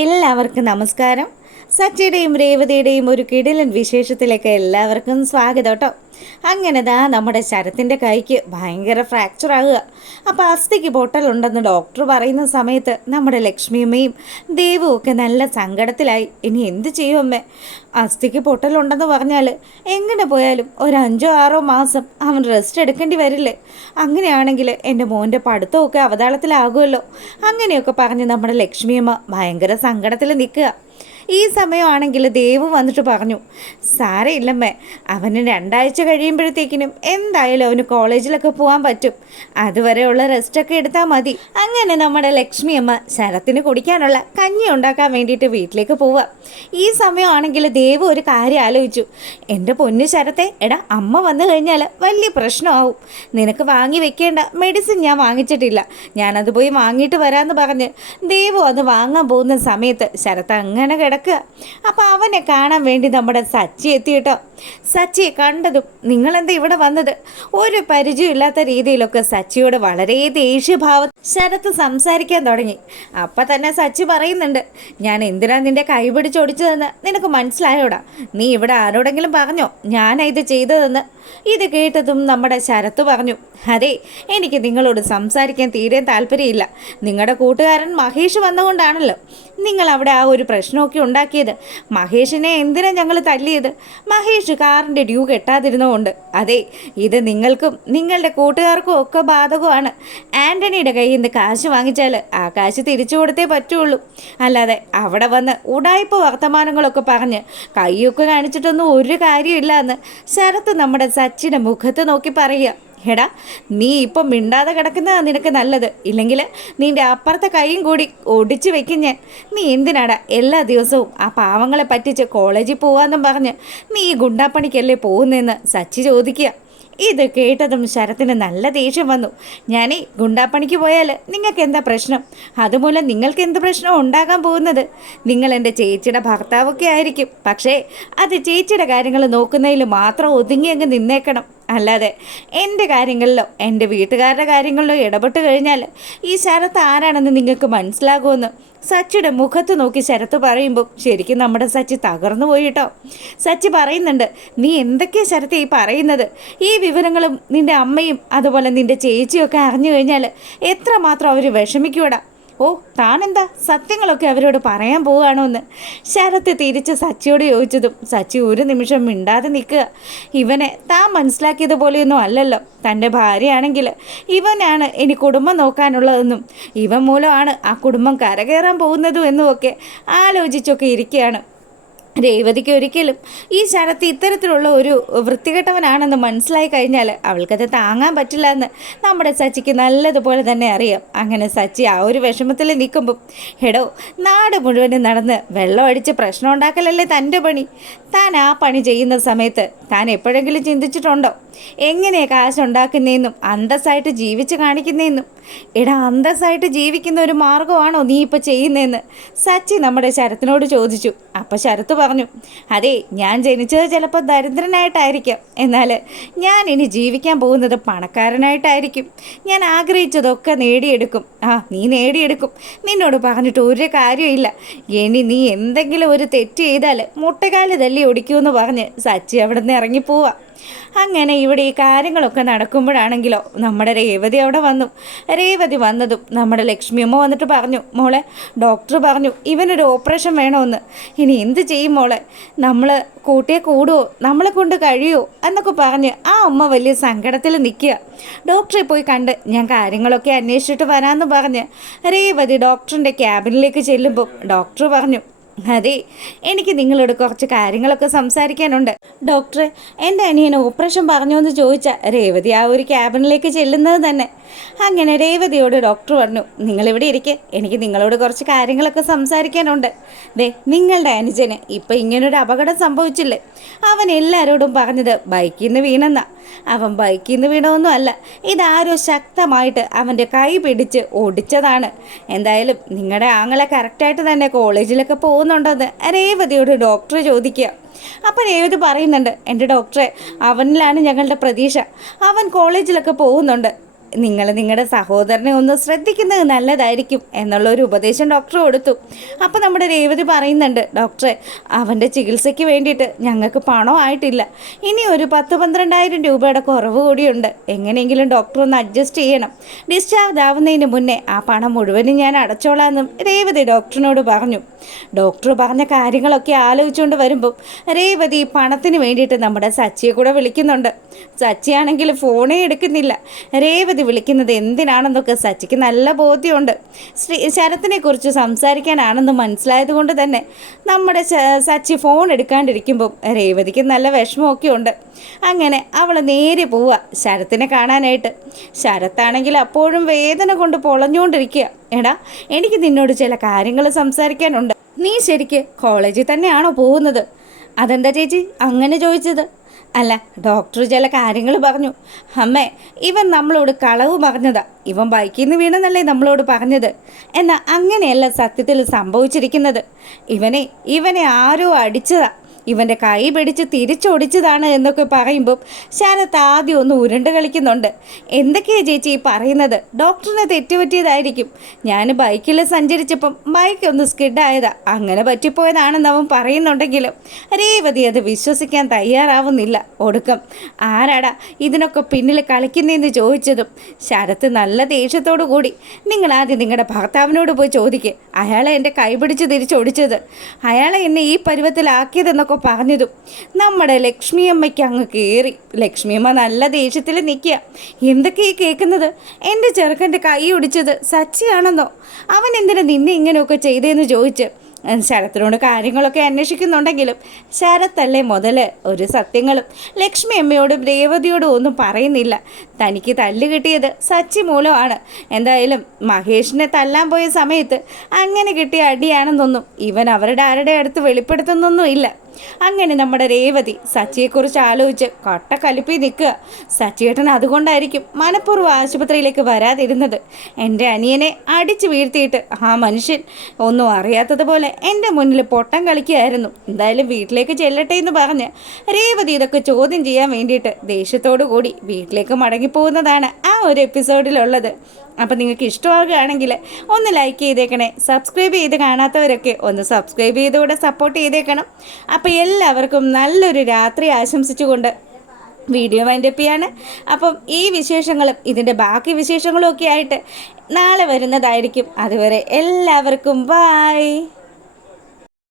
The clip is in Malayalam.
എല്ലാവർക്കും നമസ്കാരം. സച്ചിയുടെയും രേവതിയുടെയും ഒരു കിടിലൻ വിശേഷത്തിലേക്ക് എല്ലാവർക്കും സ്വാഗതം കേട്ടോ. അങ്ങനെ നമ്മുടെ ശരത്തിൻ്റെ കൈക്ക് ഭയങ്കര ഫ്രാക്ചർ ആകുക. അപ്പോൾ അസ്ഥിക്ക് പൊട്ടലുണ്ടെന്ന് ഡോക്ടർ പറയുന്ന സമയത്ത് നമ്മുടെ ലക്ഷ്മിയമ്മയും ദേവും ഒക്കെ നല്ല സങ്കടത്തിലായി. ഇനി എന്ത് ചെയ്യും അമ്മേ? അസ്ഥിക്ക് പൊട്ടലുണ്ടെന്ന് പറഞ്ഞാൽ എങ്ങനെ പോയാലും ഒരു 5-6 മാസം അവൻ റെസ്റ്റ് എടുക്കേണ്ടി വരില്ലേ? അങ്ങനെയാണെങ്കിൽ എൻ്റെ മോൻ്റെ പഠിത്തമൊക്കെ അവതാളത്തിലാകുമല്ലോ. അങ്ങനെയൊക്കെ പറഞ്ഞ് നമ്മുടെ ലക്ഷ്മിയമ്മ ഭയങ്കര സങ്കടത്തിൽ നിൽക്കുക. ഈ സമയമാണെങ്കിൽ ദേവ് വന്നിട്ട് പറഞ്ഞു, സാരയില്ലമ്മേ, അവന് 2 ആഴ്ച കഴിയുമ്പോഴത്തേക്കിനും എന്തായാലും അവന് കോളേജിലൊക്കെ പോകാൻ പറ്റും. അതുവരെയുള്ള റെസ്റ്റൊക്കെ എടുത്താൽ മതി. അങ്ങനെ നമ്മുടെ ലക്ഷ്മിയമ്മ ശരത്തിന് കുടിക്കാനുള്ള കഞ്ഞി ഉണ്ടാക്കാൻ വേണ്ടിയിട്ട് വീട്ടിലേക്ക് പോവുക. ഈ സമയമാണെങ്കിൽ ദേവ് ഒരു കാര്യം ആലോചിച്ചു. എൻ്റെ പൊന്നു ശരത്തെ, എടാ അമ്മ വന്നു കഴിഞ്ഞാൽ വലിയ പ്രശ്നമാവും. നിനക്ക് വാങ്ങി വെക്കേണ്ട മെഡിസിൻ ഞാൻ വാങ്ങിച്ചിട്ടില്ല, ഞാനത് പോയി വാങ്ങിയിട്ട് വരാമെന്ന് പറഞ്ഞ് ദേവ് അത് വാങ്ങാൻ പോകുന്ന സമയത്ത് ശരത്ത് അങ്ങനെ കിടക്കുക. അപ്പോൾ അവനെ കാണാൻ വേണ്ടി നമ്മുടെ സച്ചി എത്തിയിട്ടോ. സച്ചിയെ കണ്ടതും നിങ്ങളെന്താ ഇവിടെ വന്നത്? ഒരു പരിചയമില്ലാത്ത രീതിയിലൊക്കെ സച്ചിയോട് വളരെ ദേഷ്യഭാവം ശരത്ത് സംസാരിക്കാൻ തുടങ്ങി. അപ്പം തന്നെ സച്ചി പറയുന്നുണ്ട്, ഞാൻ എന്തിനാ നിന്റെ കൈ പിടിച്ചൊടിച്ചതെന്ന് നിനക്ക് മനസ്സിലായോടാ? നീ ഇവിടെ ആരോടെങ്കിലും പറഞ്ഞോ ഞാനാ ഇത് ചെയ്തതെന്ന്? ഇത് കേട്ടതും നമ്മുടെ ശരത്ത് പറഞ്ഞു, അതെ, എനിക്ക് നിങ്ങളോട് സംസാരിക്കാൻ തീരെ താല്പര്യമില്ല. നിങ്ങളുടെ കൂട്ടുകാരൻ മഹേഷ് വന്നുകൊണ്ടാണല്ലോ നിങ്ങൾ അവിടെ ആ ഒരു പ്രശ്നമൊക്കെ ഉണ്ടാക്കിയത്. മഹേഷിനെ എന്തിനാ ഞങ്ങൾ തല്ലിയത്? മഹേഷ് കാറിൻ്റെ ഡ്യൂ കെട്ടാതിരുന്നതുകൊണ്ട്. അതെ, ഇത് നിങ്ങൾക്കും നിങ്ങളുടെ കൂട്ടുകാർക്കും ഒക്കെ ബാധകമാണ്. ആൻ്റണിയുടെ കയ്യിൽ നിന്ന് കാശ് വാങ്ങിച്ചാൽ ആ കാശ് തിരിച്ചു കൊടുത്തേ പറ്റുള്ളൂ. അല്ലാതെ അവിടെ വന്ന് ഉടായ്പ വർത്തമാനങ്ങളൊക്കെ പറഞ്ഞ് കൈയൊക്കെ കാണിച്ചിട്ടൊന്നും ഒരു കാര്യമില്ല എന്ന് ശരത്ത് നമ്മുടെ സച്ചിയുടെ മുഖത്ത് നോക്കി പറയുക. എടാ, നീ ഇപ്പം മിണ്ടാതെ കിടക്കുന്നതാണ് നിനക്ക് നല്ലത്. ഇല്ലെങ്കിൽ നിൻ്റെ അപ്പുറത്തെ കൈയും കൂടി ഒടിച്ചു വെക്കും ഞാൻ. നീ എന്തിനാടാ എല്ലാ ദിവസവും ആ പാവങ്ങളെ പറ്റിച്ച് കോളേജിൽ പോവാമെന്നും പറഞ്ഞ് നീ ഈ ഗുണ്ടാപ്പണിക്കല്ലേ പോകുന്നതെന്ന് സച്ചി ചോദിക്കുക. ഇത് കേട്ടതും ശരത്തിന് നല്ല ദേഷ്യം വന്നു. ഞാനേ ഗുണ്ടാപ്പണിക്ക് പോയാൽ നിങ്ങൾക്ക് എന്താ പ്രശ്നം? അതുമൂലം നിങ്ങൾക്ക് എന്ത് പ്രശ്നം ഉണ്ടാകാൻ പോകുന്നത്? നിങ്ങൾ എൻ്റെ ചേച്ചിയുടെ ഭർത്താവൊക്കെ ആയിരിക്കും, പക്ഷേ അത് ചേച്ചിയുടെ കാര്യങ്ങൾ നോക്കുന്നതിൽ മാത്രം ഒതുങ്ങി അങ്ങ് നിന്നേക്കണം. അല്ലാതെ എൻ്റെ കാര്യങ്ങളിലോ എൻ്റെ വീട്ടുകാരുടെ കാര്യങ്ങളിലോ ഇടപെട്ട് കഴിഞ്ഞാൽ ഈ ശരത്ത് ആരാണെന്ന് നിങ്ങൾക്ക് മനസ്സിലാകുമെന്ന് സച്ചിയുടെ മുഖത്ത് നോക്കി ശരത്ത് പറയുമ്പോൾ ശരിക്കും നമ്മുടെ സച്ചി തകർന്നു പോയിട്ടോ. സച്ചി പറയുന്നുണ്ട്, നീ എന്തൊക്കെയാണ് ശരത്ത് ഈ പറയുന്നത്? ഈ വിവരങ്ങളും നിൻ്റെ അമ്മയും അതുപോലെ നിൻ്റെ ചേച്ചിയൊക്കെ അറിഞ്ഞു കഴിഞ്ഞാൽ എത്രമാത്രം അവർ വിഷമിക്കൂടാ. ഓ, താനെന്താ സത്യങ്ങളൊക്കെ അവരോട് പറയാൻ പോവുകയാണോ എന്ന് ശരത്ത് തിരിച്ച് സച്ചിയോട് ചോദിച്ചതും സച്ചി ഒരു നിമിഷം മിണ്ടാതെ നിൽക്കുക. ഇവനെ താൻ മനസ്സിലാക്കിയതുപോലെയൊന്നും അല്ലല്ലോ. തൻ്റെ ഭാര്യയാണെങ്കിൽ ഇവനാണ് ഇനി കുടുംബം നോക്കാനുള്ളതെന്നും ഇവൻ മൂലമാണ് ആ കുടുംബം കരകയറാൻ പോകുന്നതും എന്നുമൊക്കെ ആലോചിച്ചൊക്കെ ഇരിക്കുകയാണ്. രേവതിക്ക് ഒരിക്കലും ഈ ശരത്ത് ഇത്തരത്തിലുള്ള ഒരു വൃത്തികെട്ടവനാണെന്ന് മനസ്സിലായി കഴിഞ്ഞാൽ അവൾക്കത് താങ്ങാൻ പറ്റില്ല എന്ന് നമ്മുടെ സച്ചിക്ക് നല്ലതുപോലെ തന്നെ അറിയാം. അങ്ങനെ സച്ചി ആ ഒരു വിഷമത്തിൽ നിൽക്കുമ്പം, എടോ, നാട് മുഴുവനും നടന്ന് വെള്ളം അടിച്ച് പ്രശ്നം ഉണ്ടാക്കലല്ലേ തൻ്റെ പണി. താൻ ആ പണി ചെയ്യുന്ന സമയത്ത് താൻ എപ്പോഴെങ്കിലും ചിന്തിച്ചിട്ടുണ്ടോ എങ്ങനെയാണ് കാശുണ്ടാക്കുന്നതെന്നും അന്തസ്സായിട്ട് ജീവിച്ച് കാണിക്കുന്നതെന്നും? എടാ, അന്തസ്സായിട്ട് ജീവിക്കുന്ന ഒരു മാർഗമാണോ നീ ഇപ്പോൾ ചെയ്യുന്നതെന്ന് സച്ചി നമ്മുടെ ശരത്തിനോട് ചോദിച്ചു. അപ്പോൾ ശരത്ത് പറഞ്ഞു, അതെ, ഞാൻ ജനിച്ചത് ചിലപ്പോൾ ദരിദ്രനായിട്ടായിരിക്കാം, എന്നാൽ ഞാൻ ഇനി ജീവിക്കാൻ പോകുന്നത് പണക്കാരനായിട്ടായിരിക്കും. ഞാൻ ആഗ്രഹിച്ചതൊക്കെ നേടിയെടുക്കും. നീ നേടിയെടുക്കും, നിന്നോട് പറഞ്ഞിട്ട് ഒരു കാര്യമില്ല. ഇനി നീ എന്തെങ്കിലും ഒരു തെറ്റ് ചെയ്താൽ മുട്ടക്കാല് തല്ലി ഒടിക്കുമെന്ന് പറഞ്ഞ് സച്ചി അവിടെ നിന്ന് ഇറങ്ങിപ്പോവാ. അങ്ങനെ ഇവിടെ ഈ കാര്യങ്ങളൊക്കെ നടക്കുമ്പോഴാണെങ്കിലോ നമ്മുടെ രേവതി അവിടെ വന്നു. രേവതി വന്നതും നമ്മുടെ ലക്ഷ്മിയമ്മ വന്നിട്ട് പറഞ്ഞു, മോളെ, ഡോക്ടർ പറഞ്ഞു ഇവനൊരു ഓപ്പറേഷൻ വേണമെന്ന്. ഇനി എന്ത് ചെയ്യും മോളെ? നമ്മൾ കൂട്ടിയെ കൂടുമോ? നമ്മളെ കൊണ്ട് കഴിയുമോ എന്നൊക്കെ പറഞ്ഞ് ആ അമ്മ വലിയ സങ്കടത്തിൽ നിൽക്കുക. ഡോക്ടറെ പോയി കണ്ട് ഞാൻ കാര്യങ്ങളൊക്കെ അന്വേഷിച്ചിട്ട് വരാമെന്ന് പറഞ്ഞ് രേവതി ഡോക്ടറിൻ്റെ ക്യാബിനിലേക്ക് ചെല്ലുമ്പോൾ ഡോക്ടർ പറഞ്ഞു, അതെ, എനിക്ക് നിങ്ങളോട് കുറച്ച് കാര്യങ്ങളൊക്കെ സംസാരിക്കാനുണ്ട്. ഡോക്ടറെ, എൻ്റെ അനിയന് ഓപ്പറേഷൻ പറഞ്ഞോ എന്ന് ചോദിച്ചാൽ രേവതി ആ ഒരു ക്യാബിനിലേക്ക് ചെല്ലുന്നത് തന്നെ. അങ്ങനെ രേവതിയോട് ഡോക്ടർ പറഞ്ഞു, നിങ്ങളിവിടെ ഇരിക്കെ, എനിക്ക് നിങ്ങളോട് കുറച്ച് കാര്യങ്ങളൊക്കെ സംസാരിക്കാനുണ്ട്. നിങ്ങളുടെ അനുജന് ഇപ്പം ഇങ്ങനൊരു അപകടം സംഭവിച്ചില്ലേ? അവൻ എല്ലാവരോടും പറഞ്ഞത് ബൈക്കിൽ നിന്ന് വീണെന്നാ. അവൻ ബൈക്കിൽ നിന്ന് വീണമൊന്നും അല്ല, ഇതാരോ ശക്തമായിട്ട് അവൻ്റെ കൈ പിടിച്ച് ഓടിച്ചതാണ്. എന്തായാലും നിങ്ങളുടെ ആങ്ങളെ കറക്റ്റായിട്ട് തന്നെ കോളേജിലൊക്കെ പോകുന്നുണ്ടോയെന്ന് രേവതിയോട് ഡോക്ടർ ചോദിക്കുക. അപ്പം രേവതി പറയുന്നുണ്ട്, എൻ്റെ ഡോക്ടറെ, അവനിലാണ് ഞങ്ങളുടെ പ്രതീക്ഷ. അവൻ കോളേജിലൊക്കെ പോകുന്നുണ്ട്. നിങ്ങളുടെ സഹോദരനെ ഒന്ന് ശ്രദ്ധിക്കുന്നത് നല്ലതായിരിക്കും എന്നുള്ളൊരു ഉപദേശം ഡോക്ടർ കൊടുത്തു. അപ്പോൾ നമ്മുടെ രേവതി പറയുന്നുണ്ട്, ഡോക്ടറെ, അവൻ്റെ ചികിത്സയ്ക്ക് വേണ്ടിയിട്ട് ഞങ്ങൾക്ക് പണമായിട്ടില്ല. ഇനി ഒരു 10-12,000 രൂപയുടെ കുറവ് കൂടിയുണ്ട്. എങ്ങനെയെങ്കിലും ഡോക്ടർ ഒന്ന് അഡ്ജസ്റ്റ് ചെയ്യണം. ഡിസ്ചാർജ് ആവുന്നതിന് മുന്നേ ആ പണം മുഴുവനും ഞാൻ അടച്ചോളാമെന്നും രേവതി ഡോക്ടറിനോട് പറഞ്ഞു. ഡോക്ടർ പറഞ്ഞ കാര്യങ്ങളൊക്കെ ആലോചിച്ചുകൊണ്ട് വരുമ്പം രേവതി പണത്തിന് വേണ്ടിയിട്ട് നമ്മുടെ സച്ചിയെ കൂടെ വിളിക്കുന്നുണ്ട്. സച്ചിയാണെങ്കിൽ ഫോണേ എടുക്കുന്നില്ല. രേവതി വിളിക്കുന്നത് എന്തിനാണെന്നൊക്കെ സച്ചിക്ക് നല്ല ബോധ്യമുണ്ട്. ശരത്തിനെക്കുറിച്ച് സംസാരിക്കാനാണെന്ന് മനസ്സിലായത് കൊണ്ട് തന്നെ നമ്മുടെ സച്ചി ഫോൺ എടുക്കാണ്ടിരിക്കുമ്പം രേവതിക്ക് നല്ല വിഷമമൊക്കെ ഉണ്ട്. അങ്ങനെ അവൾ നേരെ പോവുക ശരത്തിനെ കാണാനായിട്ട്. ശരത്താണെങ്കിൽ അപ്പോഴും വേദന കൊണ്ട് പൊളഞ്ഞുകൊണ്ടിരിക്കുക. എടാ, എനിക്ക് നിന്നോട് ചില കാര്യങ്ങൾ സംസാരിക്കാനുണ്ട്. നീ ശരിക്ക് കോളേജിൽ തന്നെയാണോ പോകുന്നത്? അതെന്താ ചേച്ചി അങ്ങനെ ചോദിച്ചത്? അല്ല, ഡോക്ടർ ചില കാര്യങ്ങൾ പറഞ്ഞു. അമ്മേ, ഇവൻ നമ്മളോട് കളവ് പറഞ്ഞതാ. ഇവൻ ബൈക്കിൽ നിന്ന് വീണെന്നല്ലേ നമ്മളോട് പറഞ്ഞത്. എന്നാൽ അങ്ങനെയല്ല സത്യത്തിൽ സംഭവിച്ചിരിക്കുന്നത്. ഇവനെ ആരോ അടിച്ചതാ. ഇവൻ്റെ കൈ പിടിച്ച് തിരിച്ചൊടിച്ചതാണ് എന്നൊക്കെ പറയുമ്പം ശരത്ത് ആദ്യം ഒന്ന് ഉരുണ്ട് കളിക്കുന്നുണ്ട്. എന്തൊക്കെയാണ് ചേച്ചി ഈ പറയുന്നത്? ഡോക്ടറിനെ തെറ്റുപറ്റിയതായിരിക്കും. ഞാൻ ബൈക്കിൽ സഞ്ചരിച്ചപ്പം ബൈക്ക് ഒന്ന് സ്കിഡായതാ, അങ്ങനെ പറ്റിപ്പോയതാണെന്ന് അവൻ പറയുന്നുണ്ടെങ്കിലും രേവതി അത് വിശ്വസിക്കാൻ തയ്യാറാവുന്നില്ല. ഒടുക്കം ആരാടാ ഇതിനൊക്കെ പിന്നിൽ കളിക്കുന്നതെന്ന് ചോദിച്ചതും ശരത്ത് നല്ല ദേഷ്യത്തോടു കൂടി, നിങ്ങൾ ആദ്യം നിങ്ങളുടെ ഭർത്താവിനോട് പോയി ചോദിക്കുക. അയാളെ എൻ്റെ കൈ പിടിച്ച് തിരിച്ചൊടിച്ചത്, അയാളെ എന്നെ ഈ പരുവത്തിലാക്കിയതെന്നൊക്കെ പറഞ്ഞതും നമ്മുടെ ലക്ഷ്മിയമ്മയ്ക്ക് അങ്ങ് കയറി. ലക്ഷ്മിയമ്മ നല്ല ദേഷ്യത്തിൽ നിൽക്കുക. എന്തൊക്കെയാ കേൾക്കുന്നത്? എൻ്റെ ചെറുക്കൻ്റെ കൈ ഒടിച്ചത് സച്ചിയാണെന്നോ? അവൻ എന്തിനാ നിന്നെ ഇങ്ങനെയൊക്കെ ചെയ്തതെന്ന് ചോദിച്ച് ശരത്തിനോട് കാര്യങ്ങളൊക്കെ അന്വേഷിക്കുന്നുണ്ടെങ്കിലും ശരത്തല്ലേ മുതൽ ഒരു സത്യങ്ങളും ലക്ഷ്മി അമ്മയോടും രേവതിയോടും ഒന്നും പറയുന്നില്ല. തനിക്ക് തല്ല് കിട്ടിയത് സച്ചി മൂലമാണ്. എന്തായാലും മഹേഷിനെ തല്ലാൻ പോയ സമയത്ത് അങ്ങനെ കിട്ടിയ അടിയാണെന്നൊന്നും ഇവൻ അവരുടെ ആരുടെ അടുത്ത് വെളിപ്പെടുത്തുന്നൊന്നുമില്ല. അങ്ങനെ നമ്മുടെ രേവതി സച്ചിയെക്കുറിച്ച് ആലോചിച്ച് കട്ടക്കലിപ്പി നിൽക്കുക. സച്ചിയേട്ടൻ അതുകൊണ്ടായിരിക്കും മനഃപൂർവ്വം ആശുപത്രിയിലേക്ക് വരാതിരുന്നത്. എൻ്റെ അനിയനെ അടിച്ചു വീഴ്ത്തിയിട്ട് ആ മനുഷ്യൻ ഒന്നും അറിയാത്തതുപോലെ എൻ്റെ മുന്നിൽ പൊട്ടം കളിക്കുകയായിരുന്നു. എന്തായാലും വീട്ടിലേക്ക് ചെല്ലട്ടെ എന്ന് പറഞ്ഞ് രേവതി ഇതൊക്കെ ചോദ്യം ചെയ്യാൻ വേണ്ടിയിട്ട് ദേഷ്യത്തോടു കൂടി വീട്ടിലേക്ക് മടങ്ങിപ്പോകുന്നതാണ് ആ ഒരു എപ്പിസോഡിലുള്ളത്. അപ്പോൾ നിങ്ങൾക്ക് ഇഷ്ടമാവുകയാണെങ്കിൽ ഒന്ന് ലൈക്ക് ചെയ്തേക്കണേ. സബ്സ്ക്രൈബ് ചെയ്ത് കാണാത്തവരൊക്കെ ഒന്ന് സബ്സ്ക്രൈബ് ചെയ്തുകൂടെ സപ്പോർട്ട് ചെയ്തേക്കണം. അപ്പോൾ എല്ലാവർക്കും നല്ലൊരു രാത്രി ആശംസിച്ചുകൊണ്ട് വീഡിയോ വൈൻഡപ്പ് ചെയ്യാണ്. അപ്പം ഈ വിശേഷങ്ങളും ഇതിൻ്റെ ബാക്കി വിശേഷങ്ങളും ഒക്കെ ആയിട്ട് നാളെ വരുന്നതായിരിക്കും. അതുവരെ എല്ലാവർക്കും ബൈ.